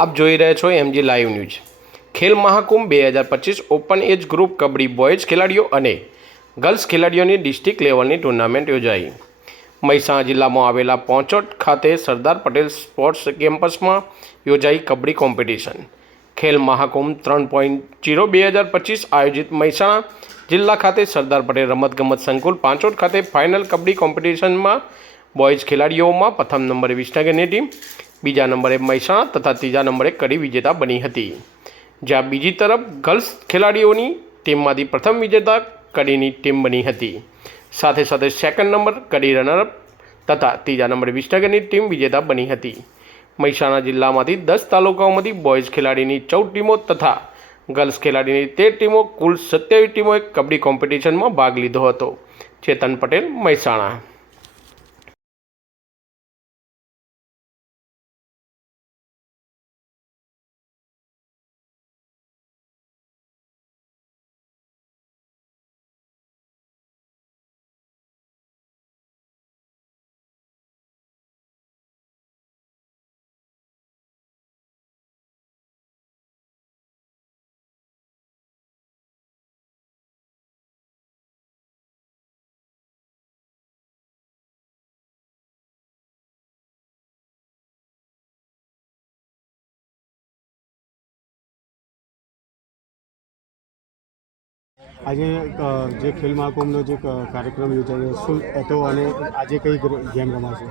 આપ જોઈ રહ્યા છો MG live news. Khel Mahakumbh 2025 open age group kabaddi boys ખેલાડીઓ અને ગર્લ્સ ખેલાડીઓની ડિસ્ટ્રિક્ટ લેવલની ટુર્નામેન્ટ યોજાઈ। મહેસાણા જિલ્લામાં આવેલા પોંચોટ ખાતે સરદાર પટેલ સ્પોર્ટ્સ કેમ્પસમાં યોજાઈ કબડ્ડી કોમ્પિટિશન। ખેલ મહાકુંભ 3.0 2025 આયોજિત મહેસાણા જિલ્લા ખાતે સરદાર પટેલ રમતગમત સંકુલ પાંચોટ ખાતે ફાઇનલ કબડ્ડી કોમ્પિટિશનમાં બોયઝ ખેલાડીઓમાં પ્રથમ નંબરે વિસનગરની ટીમ, બીજા નંબરે મહેસાણા તથા ત્રીજા નંબરે કડી વિજેતા બની હતી। જ્યાં બીજી તરફ ગર્લ્સ ખેલાડીઓની ટીમમાંથી પ્રથમ વિજેતા કડીની ટીમ બની હતી। સાથે સાથે સેકન્ડ નંબર કડી રનરઅપ તથા ત્રીજા નંબરે વિસનગરની ટીમ વિજેતા બની હતી। મહેસાણા જિલ્લામાંથી 10 તાલુકાઓમાંથી બોયઝ ખેલાડીની 14 ટીમો તથા ગર્લ્સ ખેલાડીની 13 ટીમો કુલ 27 ટીમોએ કબડ્ડી કોમ્પિટિશનમાં ભાગ લીધો હતો। ચેતન પટેલ, મહેસાણા। આજે જે ખેલ મહાકુંભનો જે કાર્યક્રમ યોજાયો શું હતો અને આજે કઈ ગેમ રમાશે?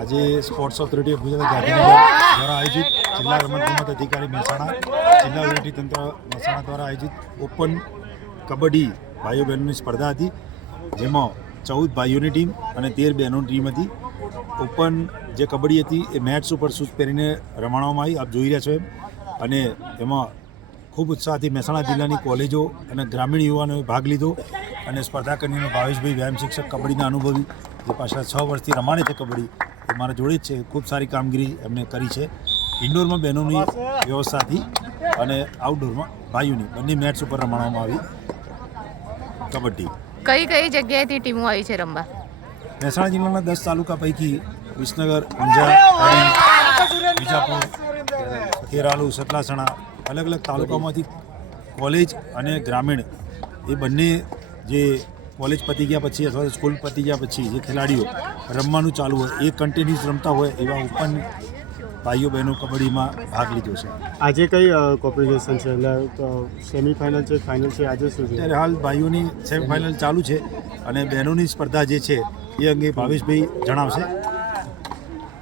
આજે sports authority of Gujarat Gandhinagar દ્વારા આયોજિત જિલ્લા રમતગમત અધિકારી મહેસાણા, જિલ્લા વહીવટીતંત્ર મહેસાણા દ્વારા આયોજિત ઓપન કબડ્ડી ભાઈઓ બહેનોની સ્પર્ધા હતી, જેમાં 14 ભાઈઓની ટીમ અને 13 બહેનોની ટીમ હતી। ઓપન જે કબડ્ડી હતી એ મેટ્સ ઉપર શૂઝ પહેરીને રમાડવામાં આવી, આપ જોઈ રહ્યા છો એમ। અને એમાં ખૂબ ઉત્સાહથી મહેસાણા જિલ્લાની કોલેજો અને ગ્રામીણ યુવાનોએ ભાગ લીધો અને સ્પર્ધા કરીને ભાવેશભાઈ વ્યાયામ શિક્ષક કબડ્ડીના અનુભવી જે પાછળ 6 વર્ષથી રમાડે છે કબડ્ડી, એ મારા જોડે જ છે, ખૂબ સારી કામગીરી એમને કરી છે। ઇન્ડોરમાં બહેનોની વ્યવસ્થાથી અને આઉટડોરમાં ભાઈઓની બંને મેટ્સ ઉપર રમાડવામાં આવી કબડ્ડી। કઈ કઈ જગ્યાએથી ટીમો આવી છે રમવા? મહેસાણા જિલ્લાના 10 તાલુકા પૈકી વિસનગર, ઊંઝા, વિજાપુર, ખેરાલુ, સતલાસણા અલગ અલગ તાલુકામાંથી કોલેજ અને ગ્રામીણ એ બંને જે કોલેજ પતી ગયા પછી અથવા સ્કૂલ પતી ગયા પછી જે ખેલાડીઓ રમવાનું ચાલુ હોય એ કન્ટિન્યુઅસ રમતા હોય એવા ઓપન ભાઈઓ બહેનો કબડ્ડીમાં ભાગ લીધો છે। આજે કઈ કોમ્પિટિશન છે? એટલે સેમિફાઇનલ છે, ફાઇનલ છે, આજે શું છે? ત્યારે હાલ ભાઈઓની સેમિફાઇનલ ચાલુ છે અને બહેનોની સ્પર્ધા જે છે એ અંગે ભાવેશભાઈ જણાવશે।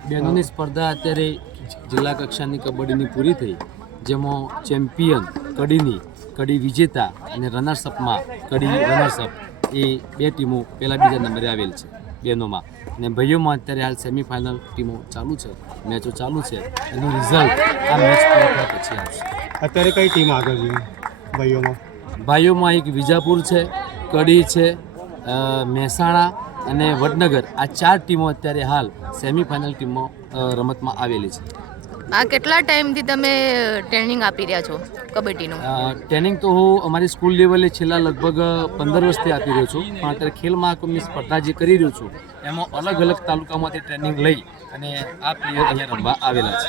બહેનોની સ્પર્ધા અત્યારે જિલ્લા કક્ષાની કબડ્ડીની પૂરી થઈ, જેમાં ચેમ્પિયન કડી વિજેતા અને રનર્સઅપમાં કડી રનર્સઅપ એ 2 ટીમો પહેલા બીજા નંબરે આવેલ છે બહેનોમાં, અને ભાઈઓમાં અત્યારે હાલ સેમિફાઇનલ ટીમો ચાલુ છે, મેચો ચાલુ છે, એનું રિઝલ્ટ આ મેચ પૂરા પછી આવશે। અત્યારે કઈ ટીમ આગળ છે ભાઈઓમાં? ભાઈઓમાં એક વિજાપુર છે, કડી છે, મહેસાણા અને વડનગર, આ 4 ટીમો અત્યારે હાલ સેમિફાઇનલ ટીમો રમતમાં આવેલી છે। આ કેટલા ટાઈમથી તમે ટ્રેનિંગ આપી રહ્યા છો કબડ્ડીનું? ટ્રેનિંગ તો હું અમારી સ્કૂલ લેવલે છેલ્લા લગભગ 15 વર્ષથી આપી રહ્યો છું, પણ અત્યારે ખેલ મહાકુંભની સ્પર્ધા જે કરી રહ્યો છું એમાં અલગ અલગ તાલુકામાંથી ટ્રેનિંગ લઈ અને આ પ્લેયર અહીંયા રમવા આવેલા છે।